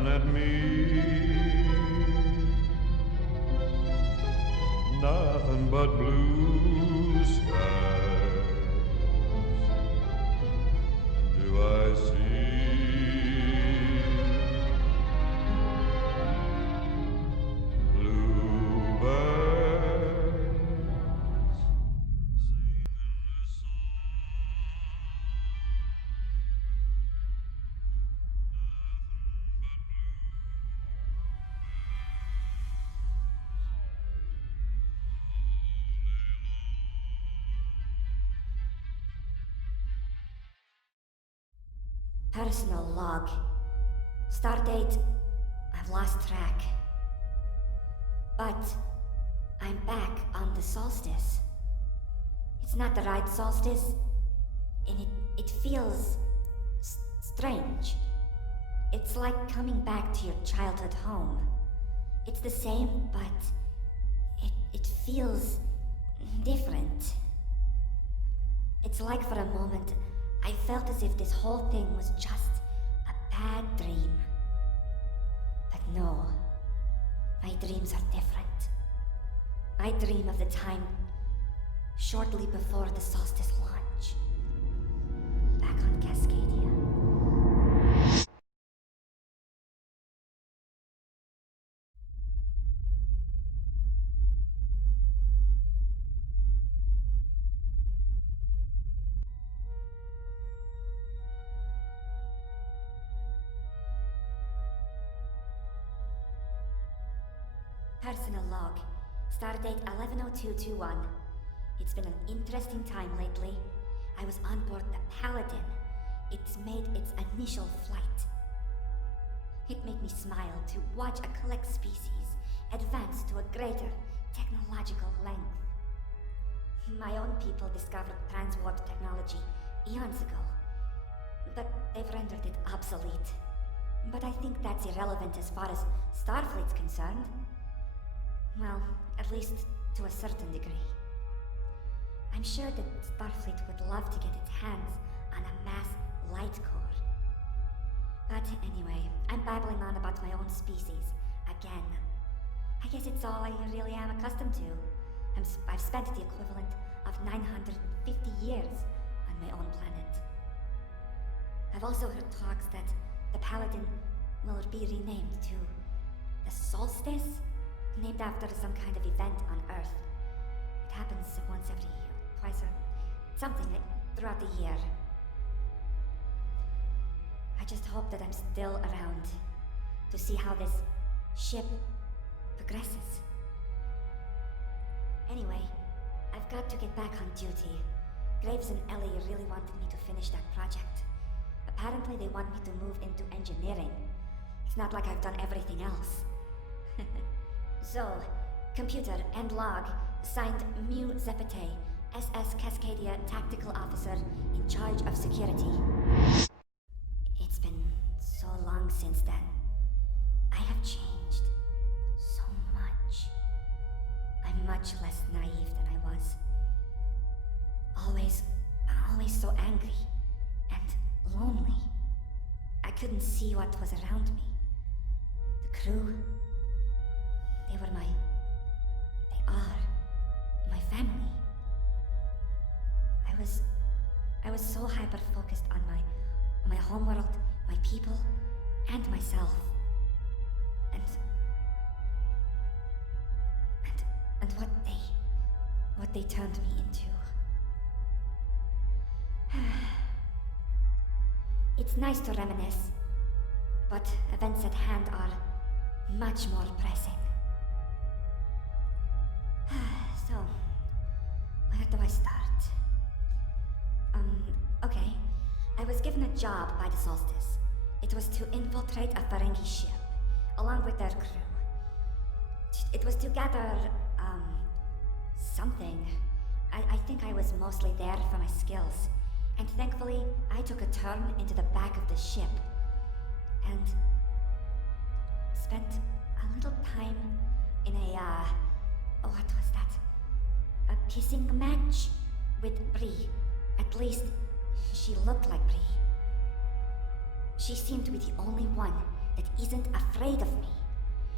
sun and me. Nothing but blue skies. Do I see bluebirds singing a Personal log. Stardate, I've lost track. But I'm back on the solstice. It's not the right solstice, and it feels strange. It's like coming back to your childhood home. It's the same, but it feels different. It's like for a moment, I felt as if this whole thing was just a bad dream. But no, my dreams are different. I dream of the time shortly before the solstice launch, back on Cascadia. Personal log. Stardate 110221. It's been an interesting time lately. I was on board the Paladin. It's made its initial flight. It made me smile to watch a collect species advance to a greater technological length. My own people discovered transwarp technology eons ago, but they've rendered it obsolete. But I think that's irrelevant as far as Starfleet's concerned. Well, at least to a certain degree. I'm sure that Starfleet would love to get its hands on a mass light core. But anyway, I'm babbling on about my own species again. I guess it's all I really am accustomed to. I've spent the equivalent of 950 years on my own planet. I've also heard talks that the Paladin will be renamed to the Solstice, named after some kind of event on Earth. It happens once every year, twice or something throughout the year. I just hope that I'm still around to see how this ship progresses. Anyway, I've got to get back on duty. Graves and Ellie really wanted me to finish that project. Apparently they want me to move into engineering. It's not like I've done everything else. So, computer and log, signed Miu Zepete, SS Cascadia Tactical Officer in charge of security. It's been so long since then. I have changed so much. I'm much less naive than I was. Always so angry and lonely. I couldn't see what was around me. The crew, they are my family. I was so hyper-focused on my homeworld, my people, and myself. And what they turned me into. It's nice to reminisce, but events at hand are much more pressing. So, where do I start? Okay. I was given a job by the Solstice. It was to infiltrate a Ferengi ship, along with their crew. It was to gather, something. I think I was mostly there for my skills, and thankfully, I took a turn into the back of the ship, and spent a little time in a, what was that? A kissing match with Bree. At least, she looked like Bree. She seemed to be the only one that isn't afraid of me.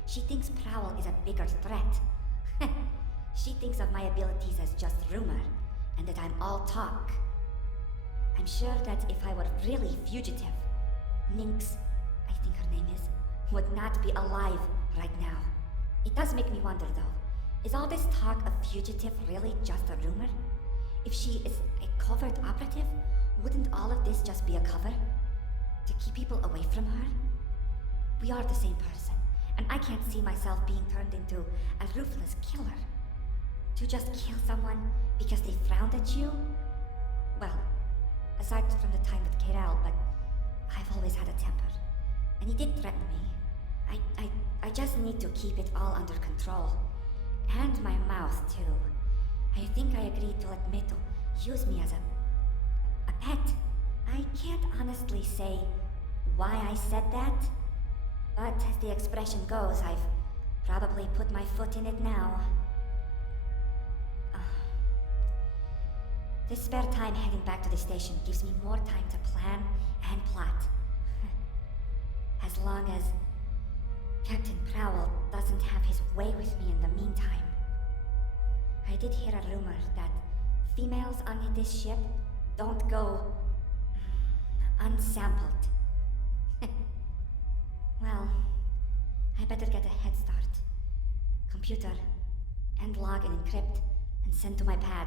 She thinks Prowl is a bigger threat. She thinks of my abilities as just rumor, and that I'm all talk. I'm sure that if I were really fugitive, Nynx, I think her name is, would not be alive right now. It does make me wonder though, is all this talk of fugitive really just a rumor? If she is a covert operative, wouldn't all of this just be a cover? To keep people away from her? We are the same person, and I can't see myself being turned into a ruthless killer. To just kill someone because they frowned at you? Well, aside from the time with K.R.L., but I've always had a temper. And he did threaten me. I just need to keep it all under control. And my mouth, too. I think I agreed to let Meto use me as a pet. I can't honestly say why I said that, but as the expression goes, I've probably put my foot in it now. This spare time heading back to the station gives me more time to plan and plot. As long as Captain Prowl doesn't have his way with me in the meantime. I did hear a rumor that females on this ship don't go unsampled. Well, I better get a head start. Computer, end log and encrypt, and send to my pad.